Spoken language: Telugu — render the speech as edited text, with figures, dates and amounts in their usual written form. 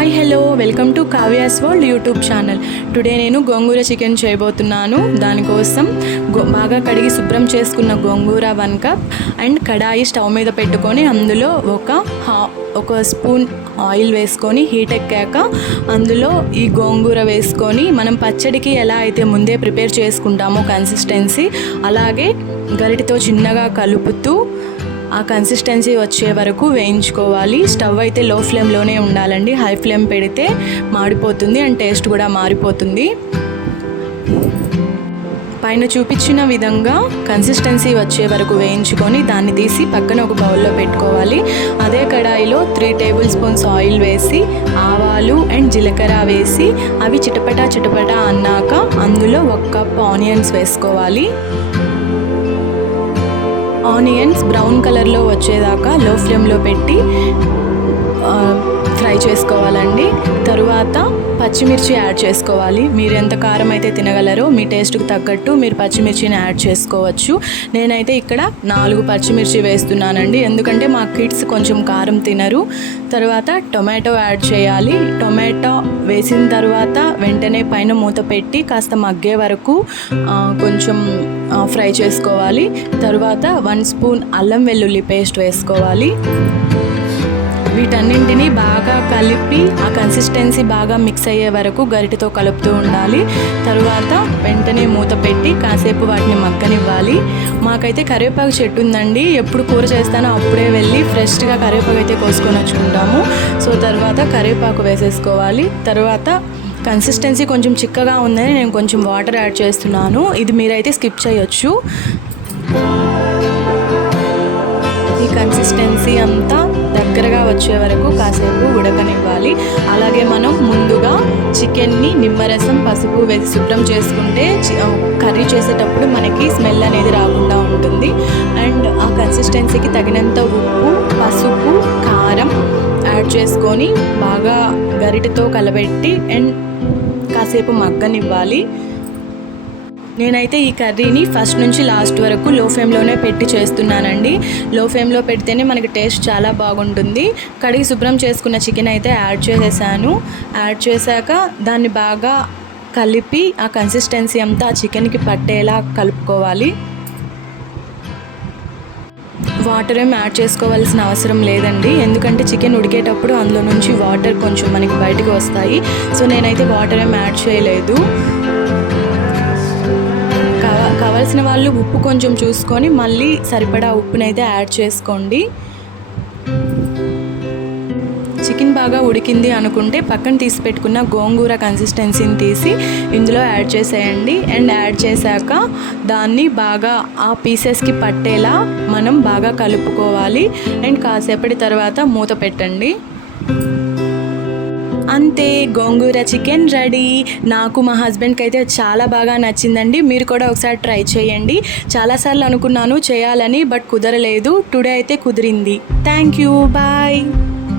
Hi hello welcome to Kavya's world YouTube channel. Today నేను గోంగూర చికెన్ చేయబోతున్నాను. దానికోసం బాగా కడిగి శుభ్రం చేసుకున్న గోంగూర 1 కప్ అండ్ కడాయి స్టవ్ మీద పెట్టుకొని అందులో ఒక స్పూన్ ఆయిల్ వేసుకొని హీట్ ఎక్కాక అందులో ఈ గోంగూర వేసుకొని మనం పచ్చడికి ఎలా అయితే ముందే ప్రిపేర్ చేసుకుంటామో కన్సిస్టెన్సీ అలాగే గరిటెతో చిన్నగా కలుపుతూ ఆ కన్సిస్టెన్సీ వచ్చే వరకు వేయించుకోవాలి. స్టవ్ అయితే లో ఫ్లేమ్లోనే ఉండాలండి. హై ఫ్లేమ్ పెడితే మాడిపోతుంది అండ్ టేస్ట్ కూడా మారిపోతుంది. పైన చూపించిన విధంగా కన్సిస్టెన్సీ వచ్చే వరకు వేయించుకొని దాన్ని తీసి పక్కన ఒక బౌల్లో పెట్టుకోవాలి. అదే కడాయిలో 3 టేబుల్ స్పూన్స్ ఆయిల్ వేసి ఆవాలు అండ్ జీలకర్ర వేసి అవి చిటపటా అన్నాక అందులో 1 కప్ ఆనియన్స్ వేసుకోవాలి. ఆనియన్స్ బ్రౌన్ కలర్లో వచ్చేదాకా లో ఫ్లేమ్లో పెట్టి ఫ్రై చేసుకోవాలండి. తరువాత పచ్చిమిర్చి యాడ్ చేసుకోవాలి. మీరు ఎంత కారం అయితే తినగలరో మీ టేస్ట్కి తగ్గట్టు మీరు పచ్చిమిర్చిని యాడ్ చేసుకోవచ్చు. నేనైతే ఇక్కడ 4 పచ్చిమిర్చి వేస్తున్నానండి, ఎందుకంటే మా కిడ్స్ కొంచెం కారం తినరు. తర్వాత టొమాటో యాడ్ చేయాలి. టొమాటో వేసిన తర్వాత వెంటనే పైన మూత పెట్టి కాస్త మగ్గే వరకు కొంచెం ఫ్రై చేసుకోవాలి. తర్వాత 1 స్పూన్ అల్లం వెల్లుల్లి పేస్ట్ వేసుకోవాలి. వీటన్నింటినీ బాగా కలిపి ఆ కన్సిస్టెన్సీ బాగా మిక్స్ అయ్యే వరకు గరిటెతో కలుపుతూ ఉండాలి. తరువాత వెంటనే మూత పెట్టి కాసేపు వాటిని మగ్గనివ్వాలి. మాకైతే కరివేపాకు చెట్టు ఉందండి. ఎప్పుడు కూర చేస్తానో అప్పుడే వెళ్ళి ఫ్రెష్గా కరివేపాకు అయితే కోసుకొని వచ్చుకుంటాము. సో తర్వాత కరివేపాకు వేసేసుకోవాలి. తర్వాత కన్సిస్టెన్సీ కొంచెం చిక్కగా ఉందని నేను కొంచెం వాటర్ యాడ్ చేస్తున్నాను. ఇది మీరైతే స్కిప్ చేయొచ్చు. ఈ కన్సిస్టెన్సీ అంతా దగ్గరగా వచ్చే వరకు కాసేపు ఉడకనివ్వాలి. అలాగే మనం ముందుగా చికెన్ని నిమ్మరసం పసుపు వేసి శుభ్రం చేసుకుంటే కర్రీ చేసేటప్పుడు మనకి స్మెల్ అనేది రాకుండా ఉంటుంది. అండ్ ఆ కన్సిస్టెన్సీకి తగినంత ఉప్పు పసుపు కారం యాడ్ చేసుకొని బాగా గరిటెతో కలబెట్టి అండ్ కాసేపు మగ్గనివ్వాలి. నేనైతే ఈ కర్రీని ఫస్ట్ నుంచి లాస్ట్ వరకు లో ఫ్లేమ్లోనే పెట్టి చేస్తున్నానండి. లో ఫ్లేమ్లో పెడితేనే మనకి టేస్ట్ చాలా బాగుంటుంది. కడిగి శుభ్రం చేసుకున్న చికెన్ అయితే యాడ్ చేసేసాను. యాడ్ చేశాక దాన్ని బాగా కలిపి ఆ కన్సిస్టెన్సీ అంతా ఆ చికెన్కి పట్టేలా కలుపుకోవాలి. వాటర్ ఏం యాడ్ చేసుకోవాల్సిన అవసరం లేదండి, ఎందుకంటే చికెన్ ఉడికేటప్పుడు అందులో నుంచి వాటర్ కొంచెం మనకి బయటకు వస్తాయి. సో నేనైతే వాటర్ ఏం యాడ్ చేయలేదు. కావాల్సిన వాళ్ళు ఉప్పు కొంచెం చూసుకొని మళ్ళీ సరిపడా ఉప్పునైతే యాడ్ చేసుకోండి. చికెన్ బాగా ఉడికింది అనుకుంటే పక్కన తీసి పెట్టుకున్న గోంగూర కన్సిస్టెన్సీని తీసి ఇందులో యాడ్ చేసేయండి. అండ్ యాడ్ చేశాక దాన్ని బాగా ఆ పీసెస్కి పట్టేలా మనం బాగా కలుపుకోవాలి. అండ్ కాసేపటి తర్వాత మూత పెట్టండి. అంతే, గోంగూర చికెన్ రెడీ. నాకు మా హస్బెండ్కి అయితే చాలా బాగా నచ్చిందండి. మీరు కూడా ఒకసారి ట్రై చేయండి. చాలాసార్లు అనుకున్నాను చేయాలని, బట్ కుదరలేదు. టుడే అయితే కుదిరింది. Thank you, bye.